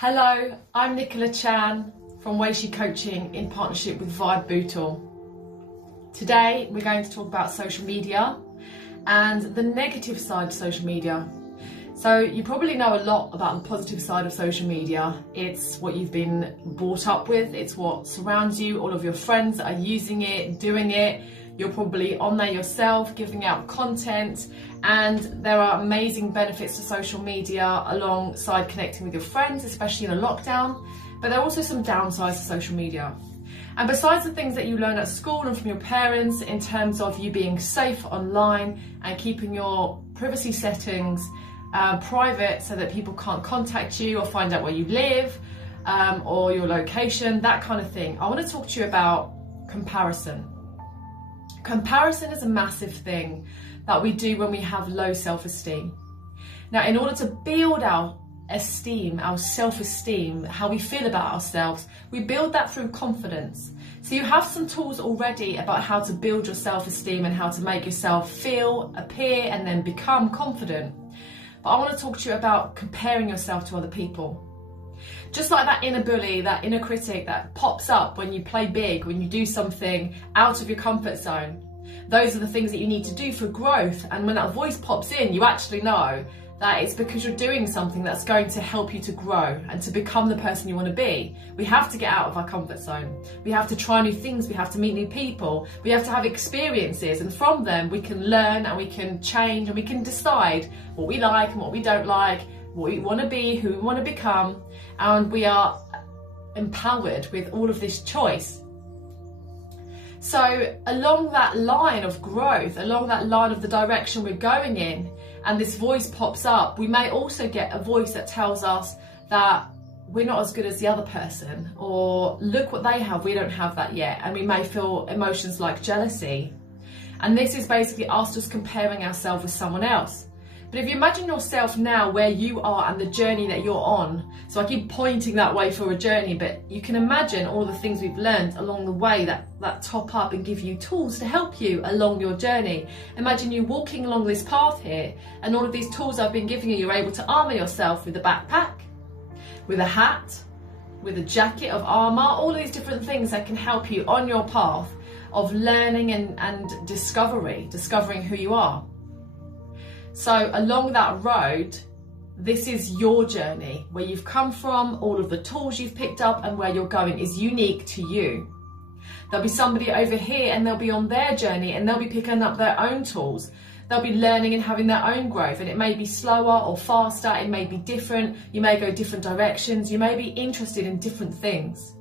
Hello, I'm Nicola Chan from CIC Coaching in partnership with Bootle. Today we're going to talk about social media and the negative side of social media. So you probably know a lot about the positive side of social media. It's what you've been brought up with, it's what surrounds you, all of your friends are using it, doing it. You're probably on there yourself, giving out content, and there are amazing benefits to social media alongside connecting with your friends, especially in a lockdown. But there are also some downsides to social media. And besides the things that you learn at school and from your parents in terms of you being safe online and keeping your privacy settings private so that people can't contact you or find out where you live or your location, that kind of thing, I want to talk to you about comparison. Comparison is a massive thing that we do when we have low self-esteem. Now, in order to build our esteem, our self-esteem, how we feel about ourselves, we build that through confidence. So you have some tools already about how to build your self-esteem and how to make yourself feel, appear, and then become confident. But I want to talk to you about comparing yourself to other people. Just like that inner bully, that inner critic that pops up when you play big, when you do something out of your comfort zone. Those are the things that you need to do for growth. And when that voice pops in, you actually know that it's because you're doing something that's going to help you to grow and to become the person you want to be. We have to get out of our comfort zone. We have to try new things. We have to meet new people. We have to have experiences, and from them we can learn and we can change and we can decide what we like and what we don't like, what we want to be, who we want to become, and we are empowered with all of this choice. So along that line of growth, along that line of the direction we're going in, and this voice pops up, we may also get a voice that tells us that we're not as good as the other person, or look what they have, we don't have that yet, and we may feel emotions like jealousy. And this is basically us just comparing ourselves with someone else. But if you imagine yourself now where you are and the journey that you're on, so I keep pointing that way for a journey, but you can imagine all the things we've learned along the way that top up and give you tools to help you along your journey. Imagine you walking along this path here, and all of these tools I've been giving you, you're able to armour yourself with a backpack, with a hat, with a jacket of armour, all these different things that can help you on your path of learning and discovering who you are. So along that road, this is your journey. Where you've come from, all of the tools you've picked up, and where you're going is unique to you. There'll be somebody over here and they'll be on their journey and they'll be picking up their own tools. They'll be learning and having their own growth, and it may be slower or faster, it may be different, you may go different directions, you may be interested in different things.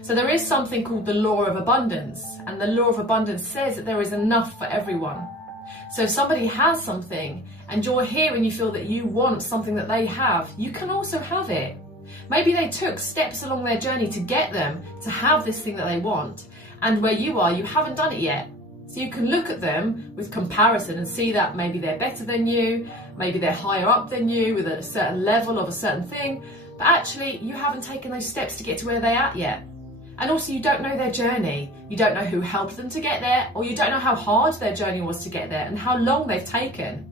So there is something called the law of abundance, and the law of abundance says that there is enough for everyone. So if somebody has something and you're here and you feel that you want something that they have, you can also have it. Maybe they took steps along their journey to get them to have this thing that they want, and where you are, you haven't done it yet. So you can look at them with comparison and see that maybe they're better than you, maybe they're higher up than you with a certain level of a certain thing, but actually you haven't taken those steps to get to where they're at yet. And also, you don't know their journey. You don't know who helped them to get there, or you don't know how hard their journey was to get there and how long they've taken.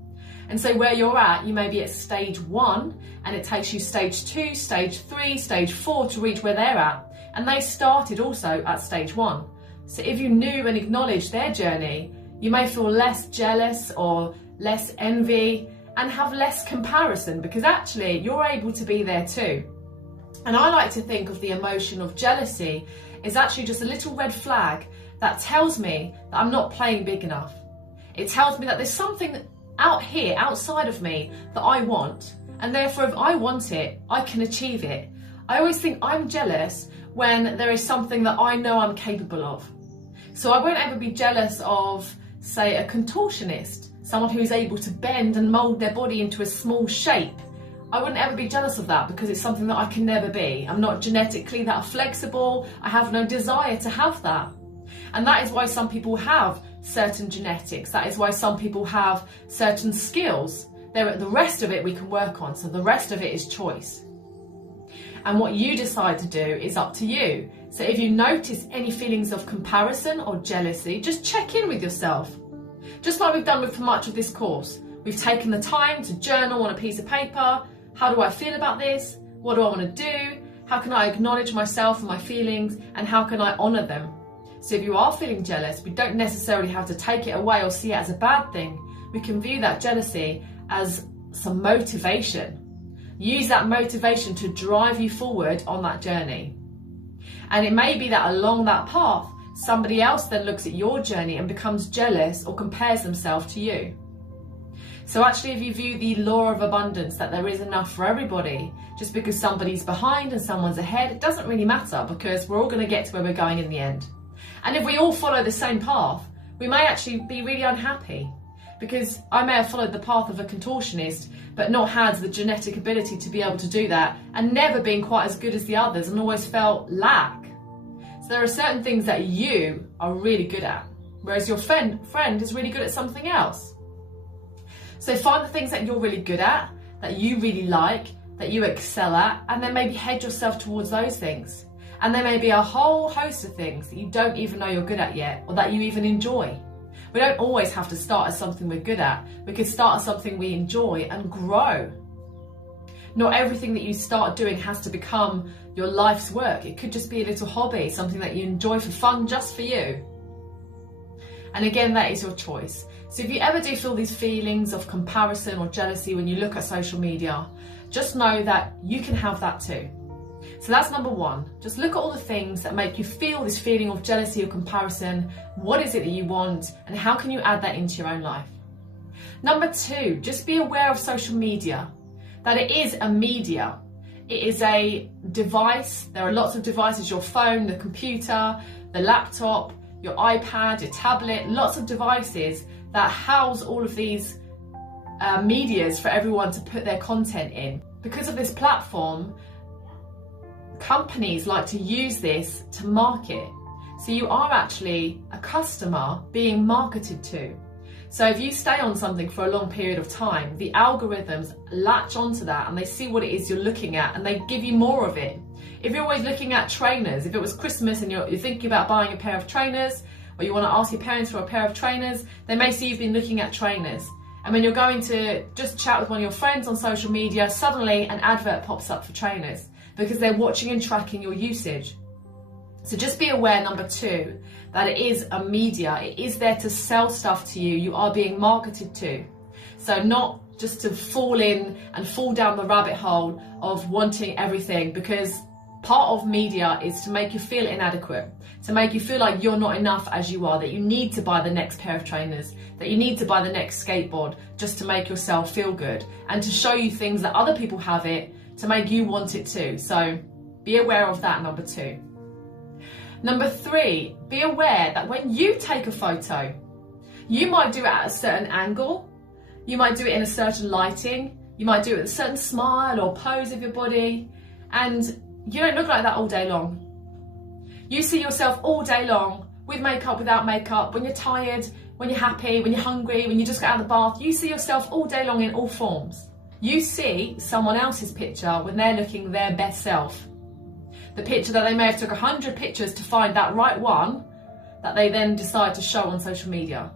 And so where you're at, you may be at stage 1 and it takes you stage 2, stage 3, stage 4 to reach where they're at. And they started also at stage 1. So if you knew and acknowledged their journey, you may feel less jealous or less envy and have less comparison, because actually you're able to be there too. And I like to think of the emotion of jealousy as actually just a little red flag that tells me that I'm not playing big enough. It tells me that there's something out here, outside of me, that I want. And therefore, if I want it, I can achieve it. I always think I'm jealous when there is something that I know I'm capable of. So I won't ever be jealous of, say, a contortionist, someone who's able to bend and mould their body into a small shape. I wouldn't ever be jealous of that, because it's something that I can never be. I'm not genetically that flexible. I have no desire to have that. And that is why some people have certain genetics. That is why some people have certain skills. The rest of it we can work on. So the rest of it is choice. And what you decide to do is up to you. So if you notice any feelings of comparison or jealousy, just check in with yourself. Just like we've done for much of this course. We've taken the time to journal on a piece of paper. How do I feel about this? What do I want to do? How can I acknowledge myself and my feelings, and how can I honour them? So if you are feeling jealous, we don't necessarily have to take it away or see it as a bad thing. We can view that jealousy as some motivation. Use that motivation to drive you forward on that journey. And it may be that along that path, somebody else then looks at your journey and becomes jealous or compares themselves to you. So actually, if you view the law of abundance, that there is enough for everybody, just because somebody's behind and someone's ahead, it doesn't really matter, because we're all going to get to where we're going in the end. And if we all follow the same path, we may actually be really unhappy, because I may have followed the path of a contortionist, but not had the genetic ability to be able to do that, and never been quite as good as the others, and always felt lack. So there are certain things that you are really good at, whereas your friend is really good at something else. So find the things that you're really good at, that you really like, that you excel at, and then maybe head yourself towards those things. And there may be a whole host of things that you don't even know you're good at yet, or that you even enjoy. We don't always have to start as something we're good at. We could start as something we enjoy and grow. Not everything that you start doing has to become your life's work. It could just be a little hobby, something that you enjoy for fun, just for you. And again, that is your choice. So if you ever do feel these feelings of comparison or jealousy when you look at social media, just know that you can have that too. So that's number one. Just look at all the things that make you feel this feeling of jealousy or comparison. What is it that you want, and how can you add that into your own life? Number two, just be aware of social media, that it is a media. It is a device. There are lots of devices, your phone, the computer, the laptop, your iPad, your tablet, lots of devices that house all of these medias for everyone to put their content in. Because of this platform, companies like to use this to market. So you are actually a customer being marketed to. So if you stay on something for a long period of time, the algorithms latch onto that and they see what it is you're looking at, and they give you more of it. If you're always looking at trainers, if it was Christmas and you're thinking about buying a pair of trainers, or you want to ask your parents for a pair of trainers, they may see you've been looking at trainers. And when you're going to just chat with one of your friends on social media, suddenly an advert pops up for trainers, because they're watching and tracking your usage. So just be aware, number two, that it is a media. It is there to sell stuff to you. You are being marketed to. So not just to fall in and fall down the rabbit hole of wanting everything, because part of media is to make you feel inadequate, to make you feel like you're not enough as you are, that you need to buy the next pair of trainers, that you need to buy the next skateboard just to make yourself feel good, and to show you things that other people have it to make you want it too. So be aware of that, number two. Number three, be aware that when you take a photo, you might do it at a certain angle, you might do it in a certain lighting, you might do it with a certain smile or pose of your body, and you don't look like that all day long. You see yourself all day long, with makeup, without makeup, when you're tired, when you're happy, when you're hungry, when you just get out of the bath. You see yourself all day long in all forms. You see someone else's picture when they're looking their best self. The picture that they may have took 100 pictures to find that right one that they then decide to show on social media.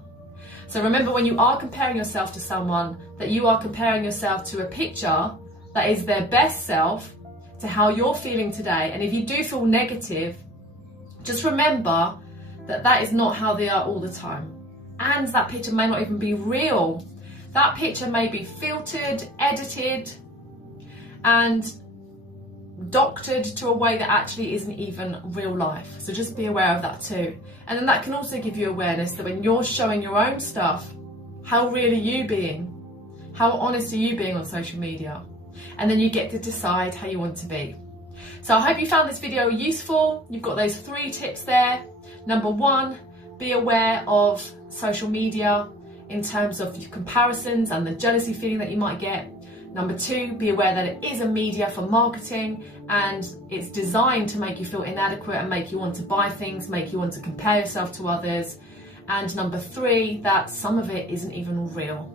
So remember, when you are comparing yourself to someone, that you are comparing yourself to a picture that is their best self, to how you're feeling today. And if you do feel negative, just remember that that is not how they are all the time. And that picture may not even be real. That picture may be filtered, edited, and doctored to a way that actually isn't even real life. So just be aware of that too. And then that can also give you awareness that when you're showing your own stuff, how real are you being? How honest are you being on social media? And then you get to decide how you want to be. So I hope you found this video useful. You've got those 3 tips there. Number 1, be aware of social media in terms of your comparisons and the jealousy feeling that you might get. Number 2, be aware that it is a media for marketing, and it's designed to make you feel inadequate and make you want to buy things, make you want to compare yourself to others. And number 3, that some of it isn't even real.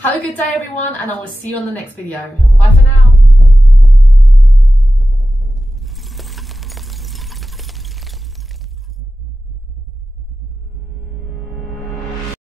Have a good day, everyone, and I will see you on the next video. Bye for now.